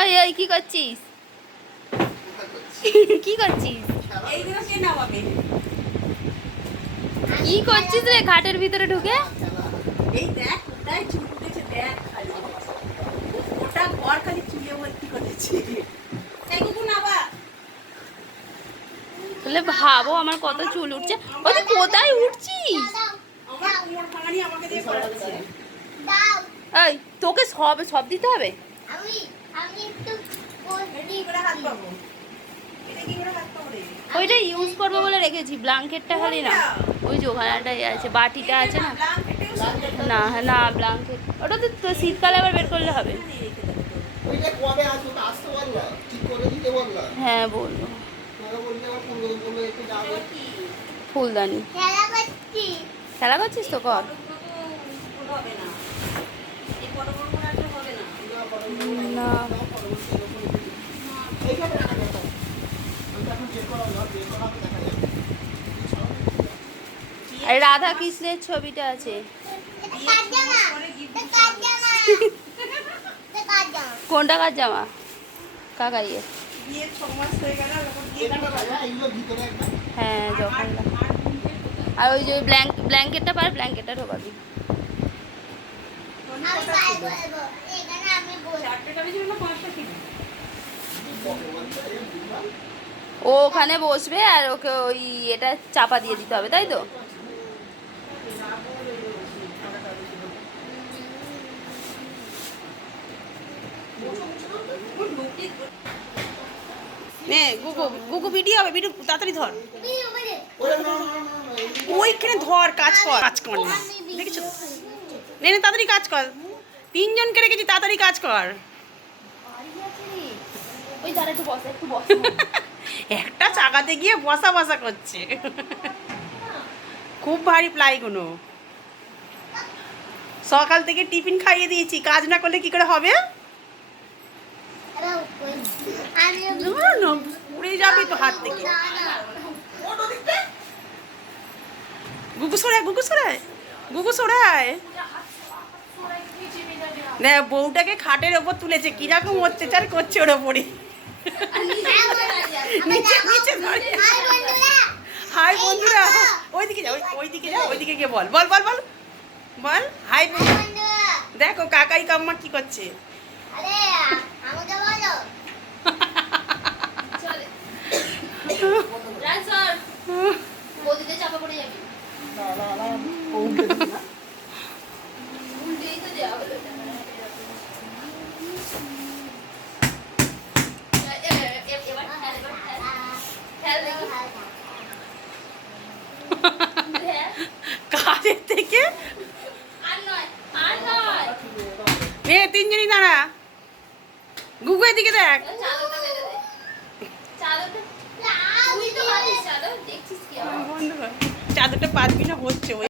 ওই ওই কি করছিস? কি করছিস? কি করছিস রে ঘাটের ভিতরে ঢুকে? এই দেখ ওটাই চুল উঠেছে, দেখ খালি ওটা ঘর খালি চুলে ভর্তি করেছে। এই কুকু নাবা তাহলে ভাবো আমার কত চুল উঠছে। ওই তুই কোথায় উঠছিস? আমার কোমর ভাঙানি আমাকে দিয়ে করাচ্ছে। এই তোকে সব সব দিতে হবে? আমি আমি একটু এটা কি করে হাত পাবো? এটা কি করে হাত পাবো রে? ওইটা ইউজ করবো বলে রেখেছি, ব্ল্যাঙ্কেটটা খালি না। ওই যে ওখানটাই আছে, বাটিটা আছে না। না না ব্ল্যাঙ্কেট ওটা তো শীতকালে আবার বের করলে হবে। ওইটা কবে আসবে তো আসতে পারলা ঠিক করে দিতে পারলা হ্যাঁ বললো তারা বলতে আবার 15 দিন বলে একটু যাবে ফুলদানি। খেলা করছি। খেলা করছিস তো কর। হবে না, এই পরবর্তী রাখলে হবে না। না এইখানে রাখা যাবে ওইটা এখন চেক করা যাবে চেক করা হবে দেখা যাবে আর রাধা কৃষ্ণের ছবিটা আছে। কাজ জামা কাজ জামা কাজ জামা কোনটা কার জামা? কাকার ইয়ে। বিয়ে 6 মাস হয়ে গেল এখন বিয়ে এটা রাখা এইগুলো ভিতরে একটা হ্যাঁ যখন আর ওই যে ব্ল্যাঙ্কেটটা পার ব্ল্যাঙ্কেটটা ঢোকাবি। আমি বাই বলবো এখানে আমি বলবো। 4টা টাকা ছিল না 5টা ছিল? ও ওখানে বসবে আর ওকে ওই এটা চাপা দিয়ে দিতে হবে, তাই তো? নে গুগু গুগু ভিডিও হবে, ভিডিও তাড়াতাড়ি ধর। ওরে না না না ওইখানে ধর, কাজ কর, কাজ কর না দেখেছো তো? নে নে তাড়াতাড়ি কাজ কর, 3 জনকে রেখেছি, তাড়াতাড়ি কাজ কর। ওই দাঁড়া একটু বসা একটু বস। একটা চাকাতে গিয়ে বসা বসা করছে, খুব ভারী প্লাইগুলো। সকাল থেকে টিফিন খাইয়ে দিয়েছি, কাজ না করলে কি করে হবে? আমি না, না, উড়ে যাবে তো হাত থেকে। গুগু সরায় গুগু সরায় গুগু সরায়। দেখ বউটাকে খাটের ওপর তুলেছে, কিরকম অত্যাচার করছে ওর ওপরে। নিচে নিচে ধরে। হাই বন্ধুরা, ওইদিকে যা, ওইদিকে যা, ওইদিকে গিয়ে বল বল বল বল বল হাই বন্ধুরা। দেখো কাকাই কাম্মা কি করছে। আরে আমাকে বলো চলে ট্রান্সফার বদিতে চাপা পড়ে যাবি। উল্টেই তো দেওয়া হলো এটা। এবার খেল দেখি। কাজের থেকে আর নয় আর নয়। 3 জনই দাঁড়া। গুগু এদিকে দেখ। চাদরটা বেঁধে দে। চাদরটা তুই তো পারিস চাদর দেখছিস কি আমার। বন্ধ কর। চাদরটা পারবি না হচ্ছে ওই